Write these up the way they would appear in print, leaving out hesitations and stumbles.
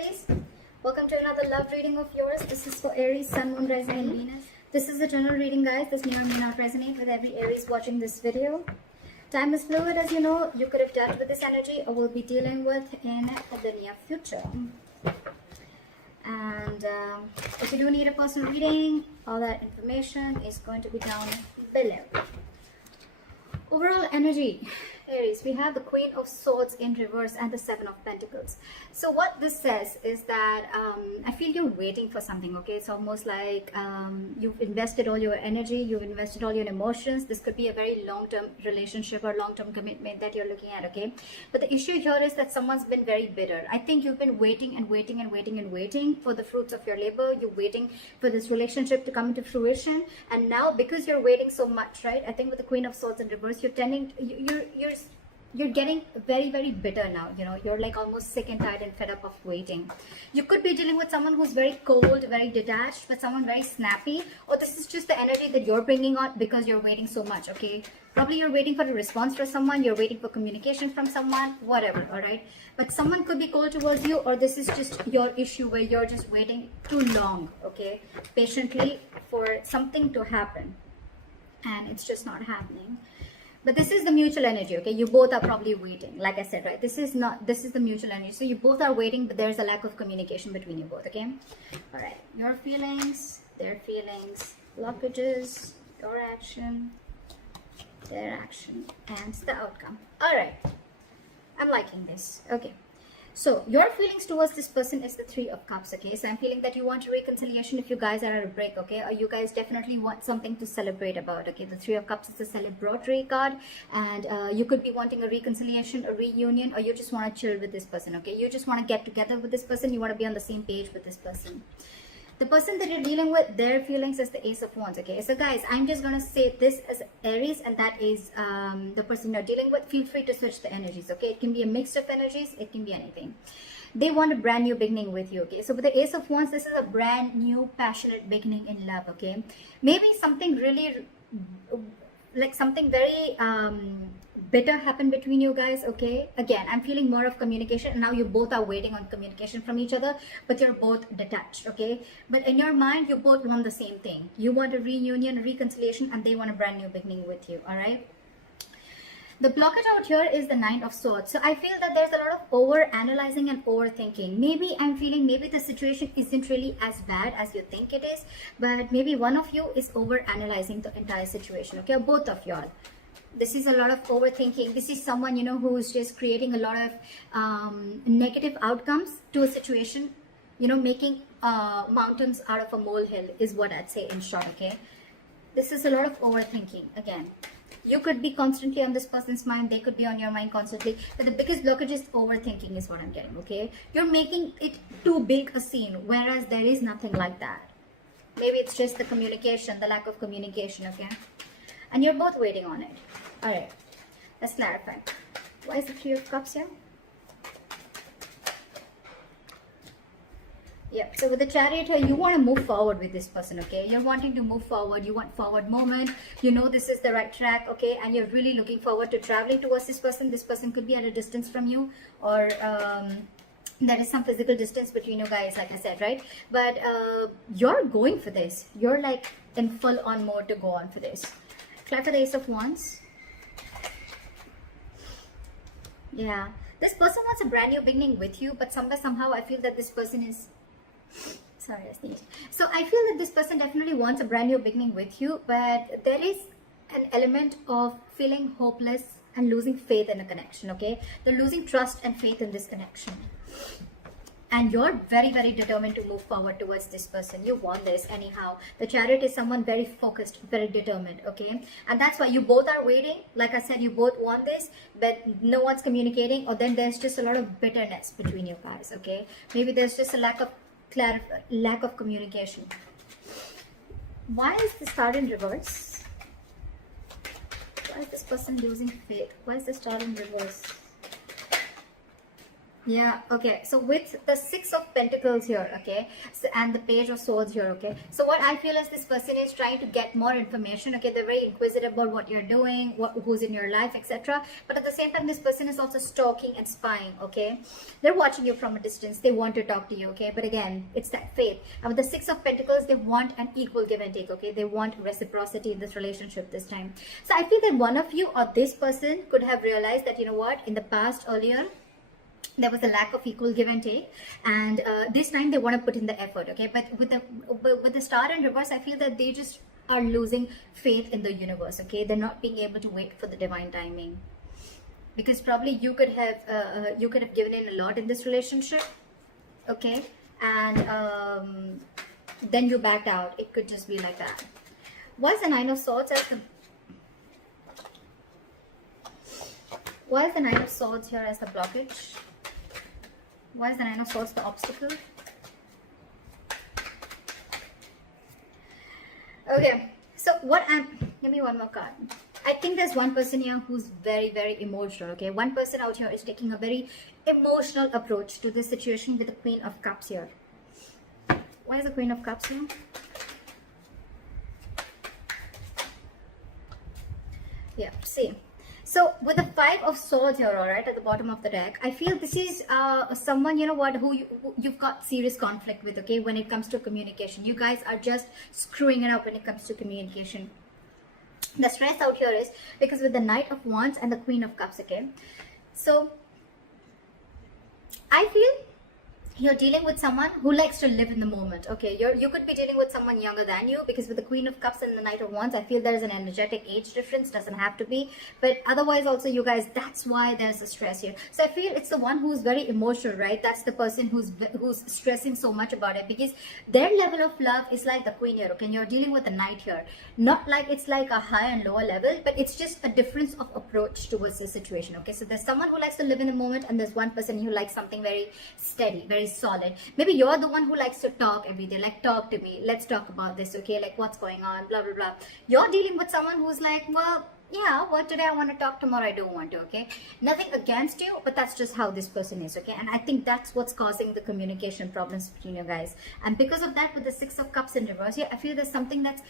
Aries. Welcome to another love reading of yours. This is for Aries, Sun, Moon, Rising, and Venus. This is a general reading, guys. This may or may not resonate with every Aries watching this video. Time is fluid, as you know. You could have dealt with this energy or will be dealing with in the near future. And if you do need a personal reading, all that information is going to be down below. Overall energy, Aries, we have the Queen of Swords in reverse and the Seven of Pentacles. So what this says is that I feel you're waiting for something, okay? It's almost like you've invested all your energy, you've invested all your emotions. This could be a very long-term relationship or long-term commitment that you're looking at, okay? But the issue here is that someone's been very bitter. I think you've been waiting and waiting and waiting and waiting for the fruits of your labor. You're waiting for this relationship to come into fruition. And now, because you're waiting so much, right? I think with the Queen of Swords in reverse, you're tending, you're getting very, very bitter now. You know, you're like almost sick and tired and fed up of waiting. You could be dealing with someone who's very cold, very detached, but someone very snappy. Or this is just the energy that you're bringing on because you're waiting so much, okay? Probably you're waiting for a response from someone, you're waiting for communication from someone, whatever, all right? But someone could be cold towards you, or this is just your issue where you're just waiting too long, okay? Patiently for something to happen. And it's just not happening. But this is the mutual energy, okay? You both are probably waiting. Like I said, right? This is the mutual energy. So you both are waiting, but there's a lack of communication between you both, okay? All right. Your feelings, their feelings, blockages, your action, their action, and the outcome. All right. I'm liking this. Okay. So your feelings towards this person is the Three of Cups, okay? So I'm feeling that you want a reconciliation if you guys are at a break, okay? Or you guys definitely want something to celebrate about, okay? The Three of Cups is a celebratory card, and you could be wanting a reconciliation, a reunion, or you just want to chill with this person, okay? You just want to get together with this person. You want to be on the same page with this person. The person that you're dealing with, their feelings is the Ace of Wands, okay? So guys, I'm just going to say this as Aries, and that is the person you're dealing with. Feel free to switch the energies, okay? It can be a mix of energies. It can be anything. They want a brand new beginning with you, okay? So with the Ace of Wands, this is a brand new, passionate beginning in love, okay? Maybe something really, like something very bitter happened between you guys, okay? Again, I'm feeling more of communication, and now you both are waiting on communication from each other, but you're both detached, okay? But in your mind, you both want the same thing. You want a reunion, a reconciliation, and they want a brand new beginning with you, all right? The blockage out here is the Nine of Swords. So I feel that there's a lot of over-analyzing and overthinking. Maybe I'm feeling maybe the situation isn't really as bad as you think it is, but maybe one of you is over-analyzing the entire situation, okay? Or both of y'all. This is a lot of overthinking. This is someone, you know, who's just creating a lot of negative outcomes to a situation, you know, making mountains out of a molehill is what I'd say in short, okay? This is a lot of overthinking. Again, you could be constantly on this person's mind, they could be on your mind constantly, but the biggest blockage is overthinking is what I'm getting, okay? You're making it too big a scene, whereas there is nothing like that. Maybe it's just the communication, the lack of communication, okay? And you're both waiting on it. All right, let's clarify. Why is the Three of Cups here? Yep, so with the Chariot here, you want to move forward with this person, okay? You're wanting to move forward. You want forward movement. You know this is the right track, okay? And you're really looking forward to traveling towards this person. This person could be at a distance from you, or there is some physical distance between you guys, like I said, right? But you're going for this. You're like in full-on mode to go on for this. Clarify the Ace of Wands. Yeah, this person wants a brand new beginning with you, but somehow I feel that this person is, sorry, I sneezed. So I feel that this person definitely wants a brand new beginning with you, but there is an element of feeling hopeless and losing faith in a connection, okay? They're losing trust and faith in this connection. And you're very, very determined to move forward towards this person. You want this anyhow. The Chariot is someone very focused, very determined, okay? And that's why you both are waiting. Like I said, you both want this, but no one's communicating, or then there's just a lot of bitterness between you guys, okay? Maybe there's just a lack of communication. Why is the Star in reverse? Why is this person losing faith? Why is the Star in reverse? Yeah, okay. So with the Six of Pentacles here, okay, so, and the Page of Swords here, okay. So what I feel is this person is trying to get more information, okay. They're very inquisitive about what you're doing, who's in your life, etc. But at the same time, this person is also stalking and spying, okay. They're watching you from a distance. They want to talk to you, okay. But again, it's that faith. And with the Six of Pentacles, they want an equal give and take, okay. They want reciprocity in this relationship this time. So I feel that one of you or this person could have realized that, you know what, in the past earlier, there was a lack of equal give and take, and this time they want to put in the effort, okay. But with the Star in reverse, I feel that they just are losing faith in the universe, okay. They're not being able to wait for the divine timing, because probably you could have given in a lot in this relationship, okay, and then you backed out. It could just be like that. Why is the Nine of Swords as the here as the blockage? Why is the Nine of Swords the obstacle? Okay, so give me one more card. I think there's one person here who's very, very emotional, okay? One person out here is taking a very emotional approach to this situation with the Queen of Cups here. Why is the Queen of Cups here? Yeah, see. So with the Five of Swords here, all right, at the bottom of the deck, I feel this is someone, you know what, who you've got serious conflict with, okay, when it comes to communication. You guys are just screwing it up when it comes to communication. The stress out here is because with the Knight of Wands and the Queen of Cups, okay. So I feel you're dealing with someone who likes to live in the moment, okay. You could be dealing with someone younger than you, because with the Queen of Cups and the Knight of Wands, I feel there is an energetic age difference. Doesn't have to be, but otherwise also, you guys, that's why there's a stress here. So I feel it's the one who's very emotional, right? That's the person who's stressing so much about it, because their level of love is like the Queen here, okay. And you're dealing with the Knight here, not like it's like a high and lower level, but it's just a difference of approach towards the situation, okay. So there's someone who likes to live in the moment, and there's one person who likes something very steady, very solid. Maybe you're the one who likes to talk every day, like, talk to me, let's talk about this, okay, like what's going on, blah blah blah. You're dealing with someone who's like, well, yeah, well, today I want to talk, tomorrow I don't want to, okay. Nothing against you, but that's just how this person is, okay. And I think that's what's causing the communication problems between you guys. And because of that, with the Six of Cups in reverse here, I feel there's something that's,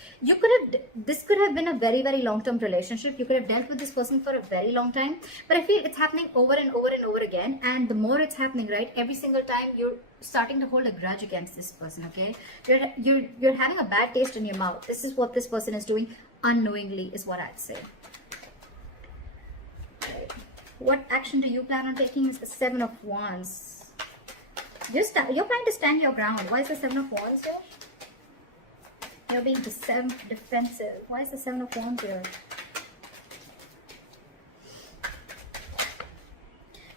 this could have been a very, very long-term relationship. You could have dealt with this person for a very long time, but I feel it's happening over and over and over again. And the more it's happening, right, every single time you're starting to hold a grudge against this person, okay. You're having a bad taste in your mouth. This is what this person is doing unknowingly, is what I'd say. What action do you plan on taking? Is the Seven of Wands. You're trying to stand your ground. Why is the Seven of Wands here? You're being defensive. Why is the Seven of Wands here?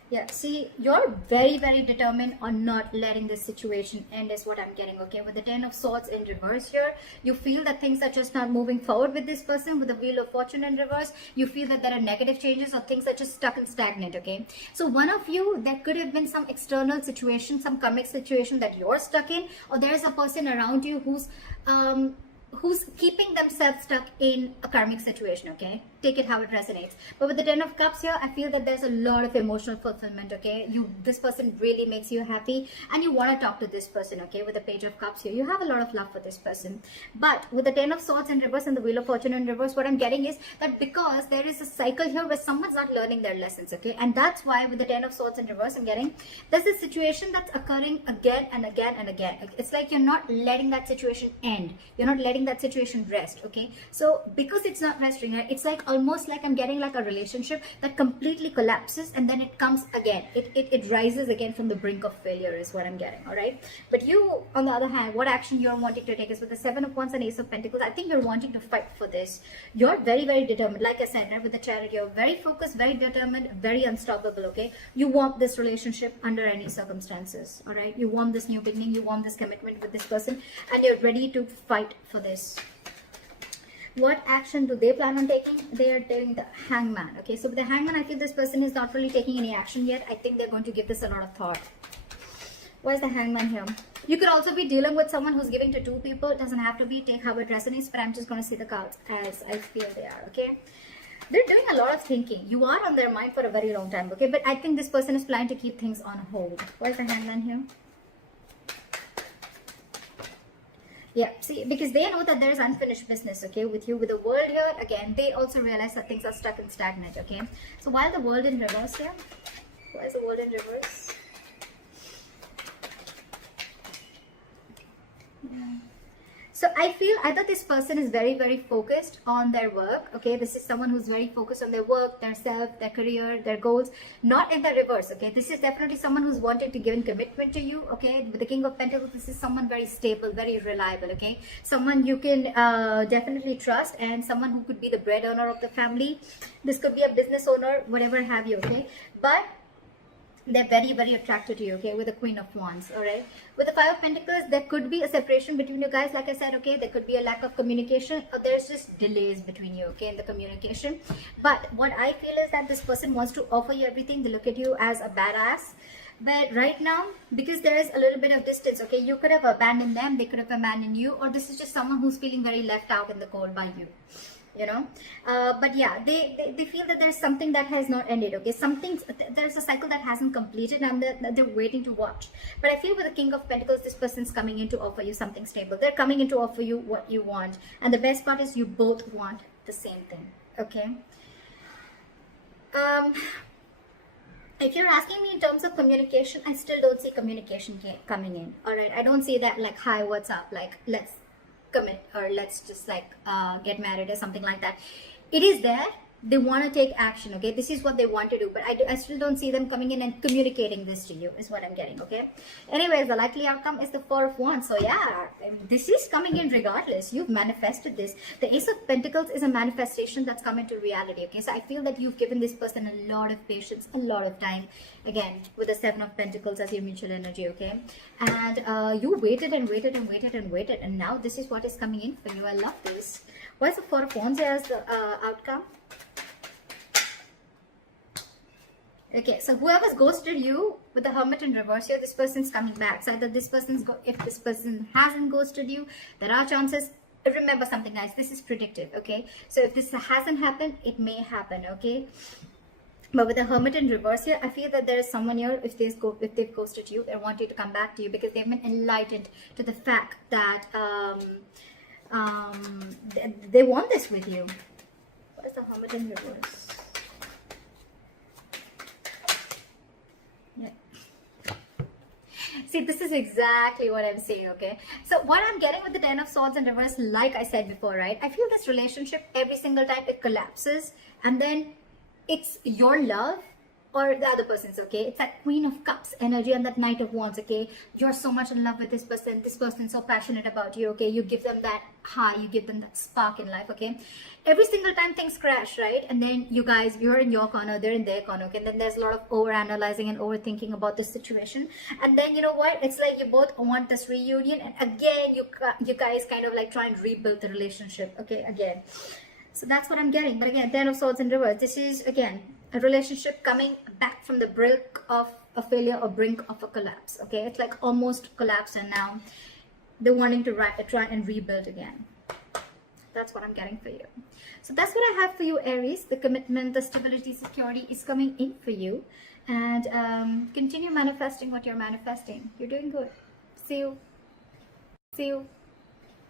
Yeah, see, you're very, very determined on not letting this situation end, is what I'm getting, okay. With the Ten of Swords in reverse here, you feel that things are just not moving forward with this person. With the Wheel of Fortune in reverse, you feel that there are negative changes, or things are just stuck and stagnant, okay. So one of you, there could have been some external situation, some karmic situation that you're stuck in, or there's a person around you who's keeping themselves stuck in a karmic situation, okay. Take it how it resonates. But with the Ten of Cups here, I feel that there's a lot of emotional fulfillment, okay. This person really makes you happy, and you want to talk to this person, okay. With the Page of Cups here, you have a lot of love for this person. But with the Ten of Swords in reverse and the Wheel of Fortune in reverse, what I'm getting is that because there is a cycle here where someone's not learning their lessons, okay. And that's why with the Ten of Swords in reverse, I'm getting there's a situation that's occurring again and again and again. It's like you're not letting that situation end. You're not letting that situation rest, okay. So because it's not resting, right, it's like almost like I'm getting like a relationship that completely collapses, and then it comes again, it rises again from the brink of failure, is what I'm getting. All right, but you, on the other hand, what action you're wanting to take is with the Seven of Wands and Ace of Pentacles. I think you're wanting to fight for this. You're very, very determined. Like I said, right, with the Chariot, you're very focused, very determined, very unstoppable, okay. You want this relationship under any circumstances. All right, you want this new beginning, you want this commitment with this person, and you're ready to fight for this. What action do they plan on taking? They are doing the Hangman, okay. So with the Hangman, I feel this person is not really taking any action yet. I think they're going to give this a lot of thought. Why is the Hangman here? You could also be dealing with someone who's giving to two people. It doesn't have to be. Take how it resonates, but I'm just going to see the cards as I feel they are, okay. They're doing a lot of thinking. You are on their mind for a very long time, okay? But I think this person is planning to keep things on hold. Where's the Hangman here? Yeah, see, because they know that there's unfinished business, okay, with you. With the world here, again, they also realize that things are stuck and stagnant, okay? So while the world in reverse here, why is the world in reverse? Yeah. So I feel either this person is very, very focused on their work, okay? This is someone who's very focused on their work, their self, their career, their goals, not in the reverse, okay? This is definitely someone who's wanted to give in commitment to you, okay? With the King of Pentacles, this is someone very stable, very reliable, okay? Someone you can definitely trust, and someone who could be the breadwinner of the family. This could be a business owner, whatever have you, okay? But they're very, very attracted to you, okay, with the Queen of Wands, all right? With the Five of Pentacles, there could be a separation between you guys, like I said, okay? There could be a lack of communication, or there's just delays between you, okay, in the communication. But what I feel is that this person wants to offer you everything. They look at you as a badass. But right now, because there is a little bit of distance, okay, you could have abandoned them, they could have abandoned you, or this is just someone who's feeling very left out in the cold by you. You know, but yeah, they feel that there's something that has not ended, okay? There's a cycle that hasn't completed, and they're waiting to watch. But I feel with the King of Pentacles, this person's coming in to offer you something stable. They're coming in to offer you what you want, and the best part is you both want the same thing, okay? If you're asking me in terms of communication, I still don't see communication coming in, all right? I don't see that like, hi, what's up, like, let's commit, or let's just like get married or something like that. It is there. They want to take action, okay? This is what they want to do, but I still don't see them coming in and communicating this to you, is what I'm getting, okay? Anyways, the likely outcome is the Four of Wands. So yeah, I mean, this is coming in regardless. You've manifested this. The Ace of Pentacles is a manifestation that's come into reality, okay? So I feel that you've given this person a lot of patience, a lot of time. Again, with the Seven of Pentacles as your mutual energy, okay? And you waited and waited and waited and waited, and now this is what is coming in for you. I love this. Why is the Four of Wands as the outcome? Okay, so whoever's ghosted you with the Hermit in reverse here, this person's coming back. So either this person's, if this person hasn't ghosted you, there are chances. Remember something, guys, this is predictive, okay? So if this hasn't happened, it may happen, okay? But with the Hermit in reverse here, I feel that there is someone here, if they've ghosted you, they want you to come back to you because they've been enlightened to the fact that they want this with you. What is the Hermit in reverse? See, this is exactly what I'm saying, okay? So what I'm getting with the Ten of Swords in reverse, like I said before, right? I feel this relationship, every single time it collapses, and then it's your love or the other person's, okay? It's that Queen of Cups energy and that Knight of Wands, okay? You're so much in love with this person's so passionate about you, okay? You give them that high, you give them that spark in life, okay? Every single time things crash, right? And then you guys, you're in your corner, they're in their corner, okay? And then there's a lot of over-analyzing and overthinking about this situation. And then, you know what? It's like you both want this reunion, and again, you guys kind of like try and rebuild the relationship, okay? Again. So that's what I'm getting. But again, Ten of Swords in reverse. This is, again, a relationship coming back from the brink of a failure or brink of a collapse, okay? It's like almost collapsed, and now they're wanting to try and rebuild again. That's what I'm getting for you. So that's what I have for you, Aries. The commitment, the stability, security is coming in for you. And continue manifesting what you're manifesting. You're doing good. See you. See you.